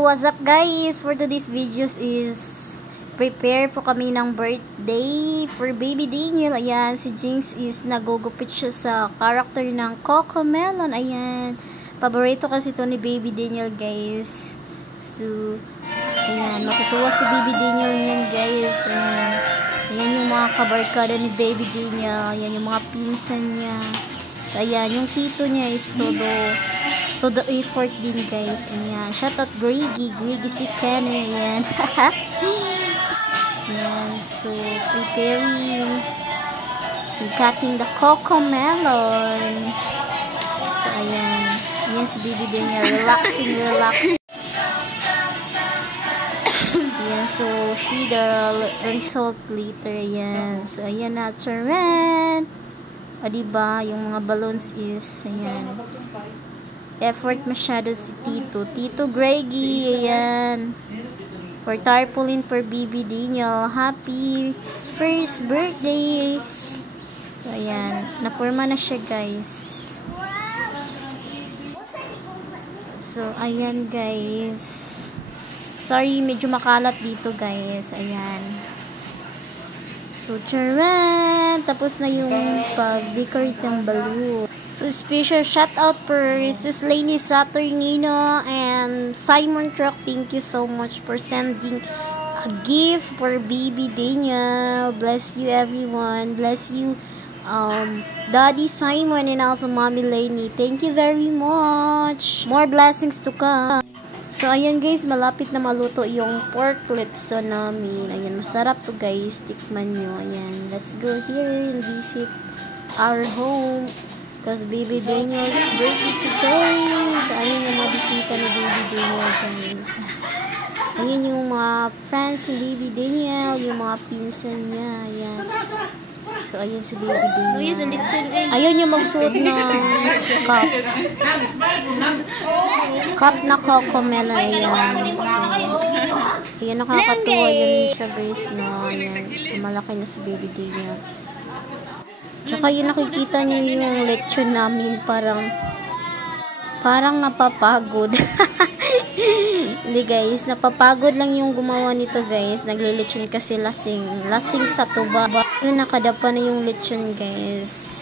what's up guys? For today's videos is prepare po kami ng birthday for baby Daniel. Ayan, si Jinx is nagugupit siya sa character ng Cocomelon. Ayan, paborito kasi ito ni baby Daniel guys. So, ayan, matutuwa si baby Daniel yan guys. Ayan yung mga kabarkada ni baby Daniel. Ayan yung mga pinsan niya. So, ayan, yung tito niya is todo effort din guys. Ayan, shout out Griggy si Kenny. Ayan. Ayan, so preparing cutting the Cocomelon. So ayan, ayan si baby din niya, relaxing. Ayan, so see the result later. Ayan, so ayan na, charan. O diba, yung mga balloons is ayan, effort masyado si Tito Greggy. Ayan, for tarpaulin for baby Daniel. Happy first birthday. So ayan, napurma na siya guys. So ayan guys, sorry medyo makalat dito guys. Ayan, so charan, tapos na yung pag-decorate ng balloon. So, special shout out for Sis Lainey Saturnino and Simon Croc. Thank you so much for sending a gift for baby Daniel. Bless you everyone. Bless you Daddy Simon and also Mommy Lainey. Thank you very much. More blessings to come. So, ayan guys, malapit na maluto yung pork litso namin. Ayan, masarap to guys. Tikman nyo. Ayan, let's go here and visit our home. Because baby Daniel's birthday today. So, ayun yung mga bisita ni baby Daniel guys. Ayun yung mga friends ni baby Daniel, yung mga pinsan niya. Ayan. So, ayun si baby Daniel. Ayun yung magsuot ng cup na Cocomelon. Ayan. So, ayan, nakakatuwa yan siya guys. No? Ayan. Malaki na si baby Daniel. Tsaka yung nakikita niyo yung lechon namin, parang napapagod. Hindi guys, napapagod lang yung gumawa nito guys. Naglilechon kasi lasing sa tuba. Yung nakadapa na yung lechon guys.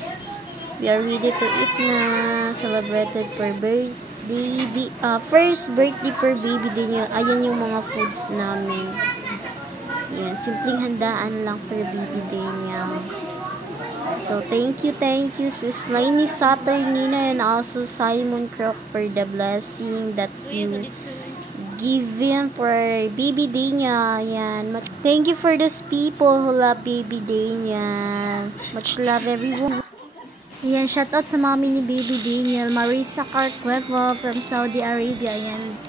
We are ready to eat na. Celebrated for birthday, first birthday for baby Daniel. Ayan yung mga foods namin. Yan, simpleng handaan lang for baby Daniel. So, thank you, Sis Lainey Saturnino and also Simon Croc for the blessing that you give him for baby Daniel. Yan. Thank you for those people who love baby Daniel. Much love everyone. Yan, shout out sa mami ni baby Daniel, Marisa Carcuevo from Saudi Arabia.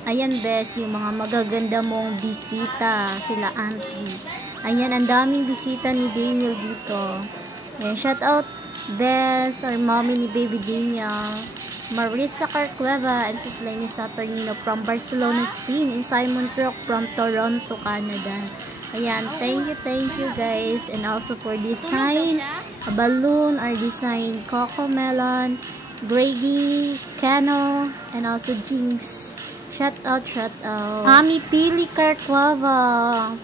Ayan best, yung mga magaganda mong bisita, sila auntie. Ayan, ang daming bisita ni Daniel dito. Ayan, shout out Bess, our mommy ni baby Daniel, Marisa Carcueva, and Sis Lainey Saturnino from Barcelona, Spain, and Simon Croc from Toronto, Canada. Ayan, thank you guys. And also for design, a balloon or design Cocomelon, Grady, Cano, and also Jinx. Shout out. Mami Pili Carcueva,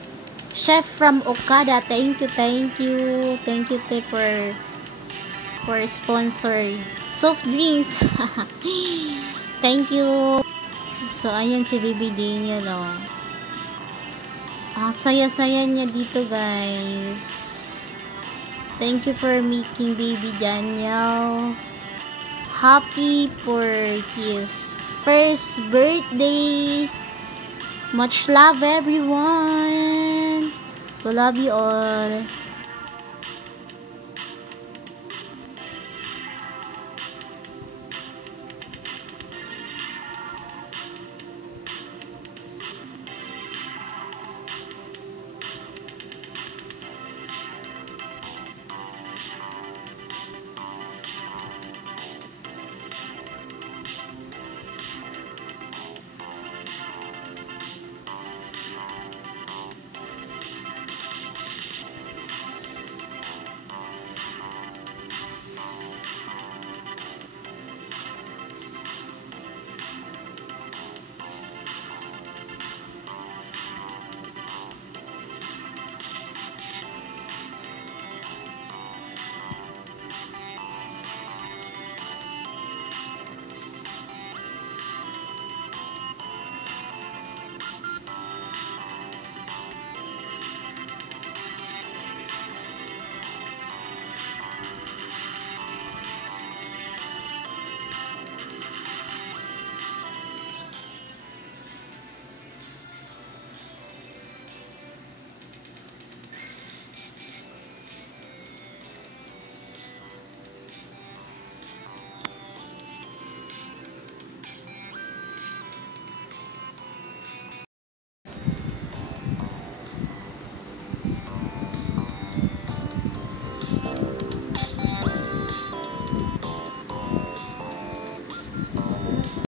chef from Okada. Thank you for sponsor soft drinks. Thank you. So ayan si baby Daniel, oh. Saya-saya niya dito guys. Thank you for making baby Daniel happy for his first birthday. Much love everyone. We love you all.